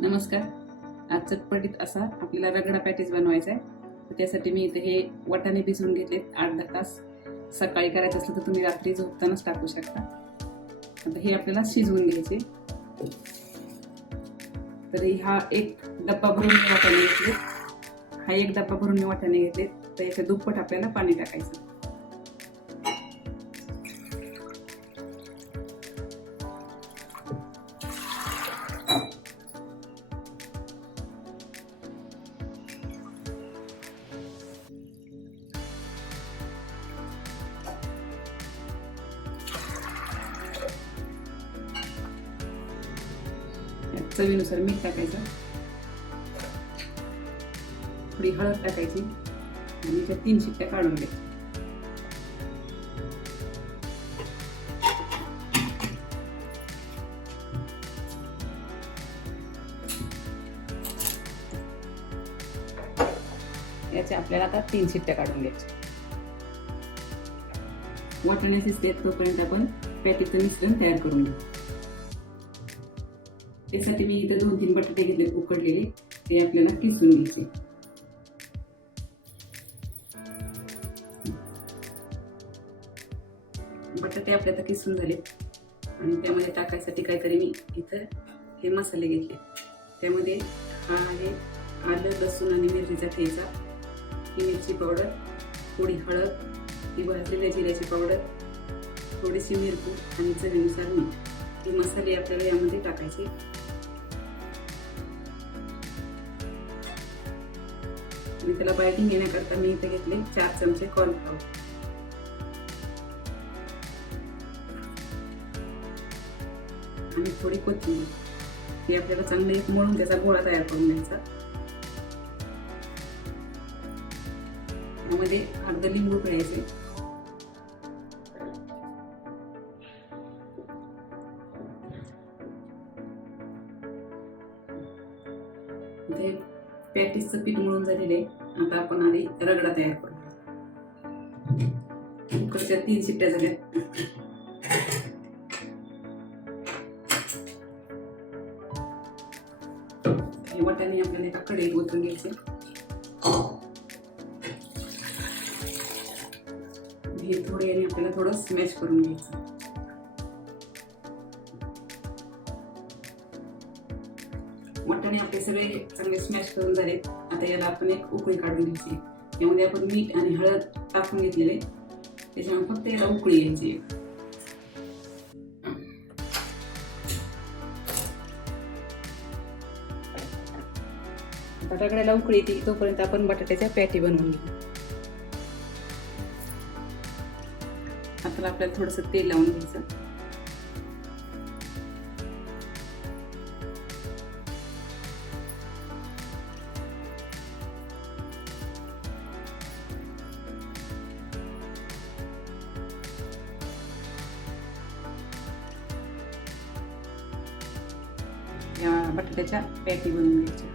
नमस्कार. आज चटपटीत असा आपल्याला रगडा पॅटीस बनवायचा आहे. त्यासाठी मी इथे हे वाटाणे भिजवून घेतलेत. आठ दहा तास सकाळी करायचं असलं तर तुम्ही रात्री झोपतानाच टाकू शकता. आता हे आपल्याला शिजवून घ्यायचे. तर हा एक डब्बा भरून वाटाणे घेतले हा एक डब्बा भरून मी वाटाणे घेतले तर याच्या दुप्पट आपल्याला पाणी टाकायचं. चवीनुसार मीठ टाकायचं थोडी हळद टाकायची आणि त्या तीन शिट्ट्या काढून घ्या याच्या आपल्याला आता तीन शिट्ट्या काढून घ्यायच्या वाटणे शिजते तोपर्यंत आपण पॅटीचं मिश्रण तयार करून घेऊ त्यासाठी मी इथं दोन तीन बटाटे घेतले उकडलेले. ते आपल्याला किसून घ्यायचे. बटाटे आपले आता किसून झाले. आणि त्यामध्ये टाकायसाठी काहीतरी मी इथं हे मसाले घेतले. त्यामध्ये हा आहे आलं लसूण आणि मिरचीचा ठेचा. ही मिरची पावडर थोडी हळद ही भाजलेल्या जिऱ्याची पावडर थोडीशी मिरपूड आणि चवीनुसार मीठ. हे मसाले आपल्याला यामध्ये टाकायचे. मी त्याला बायटिंग येण्याकरता मी इथे घेतले चार चमचे कॉर्नफ्लॉवर आणि थोडी कोथिंबीर. हे आपल्याला चांगले एक मळून त्याचा गोळा तयार करून घ्यायचा. त्यामध्ये अर्ध लिंबू पिळायचे पॅटीसचं पीठ मळून झालेले आहे. आता आपण आधी रगडा तयार करू. कुकरच्या तीन शिट्ट्या झाल्या. वाट्याने आपल्याला एका कढईत ओतून घ्यायचे. हे थोडे आणि आपल्याला थोडं स्मॅश करून घ्यायचं. सगळे चांगले स्मॅश करून झाले. आता याला आपण एक उकळी काढून घ्यायची. यामध्ये आपण मीठ आणि हळद टाकून घेतलेले. त्याच्यामुळे फक्त याला उकळी यायची. आता रगड्याला उकळी येते तोपर्यंत आपण बटाट्याच्या पॅटी बनवून घेऊ. आता आपल्याला थोडस तेल लावून घ्यायचं. या बटाट्याच्या पॅटी बनवून घ्यायच्या.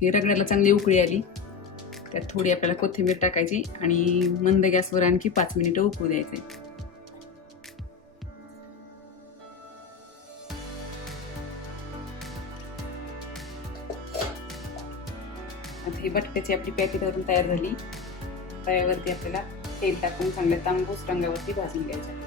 ही रगड्याला चांगली उकळी आली. त्यात थोडी आपल्याला कोथिंबीर टाकायची आणि मंद गॅसवर आणखी पाच मिनिटं उकळू द्यायचे. आता ही बटाट्याची आपली पॅकेट धरून तयार झाली. तव्यावरती आपल्याला तेल टाकून चांगल्या तांबूस रंगावरती भाजून आहे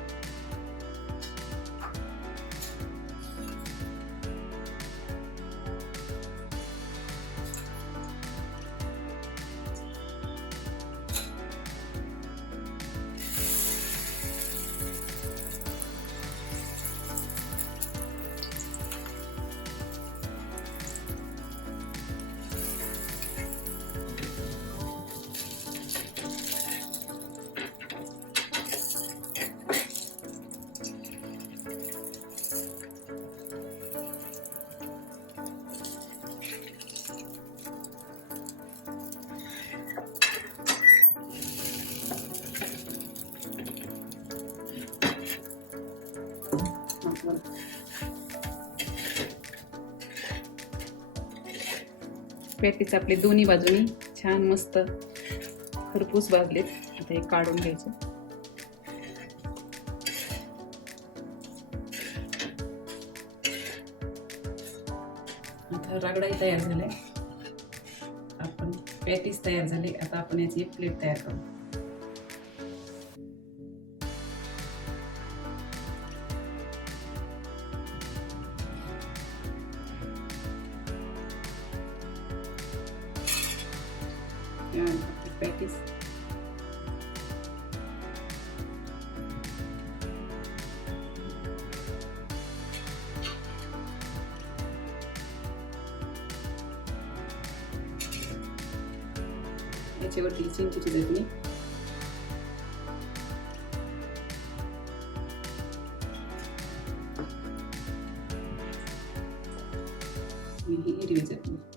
पॅटीस आपले दोन्ही बाजूनी छान मस्त खरपूस भाजलेत आता हे काढून घ्यायचं. आता रगडाही तयार झालाय आपण पॅटीस तयार झाली. आता आपण याची एक प्लेट तयार करू. पॅटीस याच्यावरती चिंचेची चटणी आणि ही हिरवी चटणी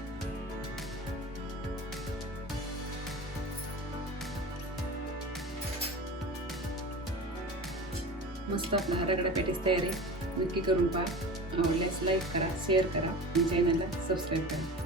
मस्त आपला हा रगडा पॅटीस तयार. आहे नक्की करून पहा. आवडल्यास लाईक करा शेअर करा. आणि चॅनलला सबस्क्राईब करा.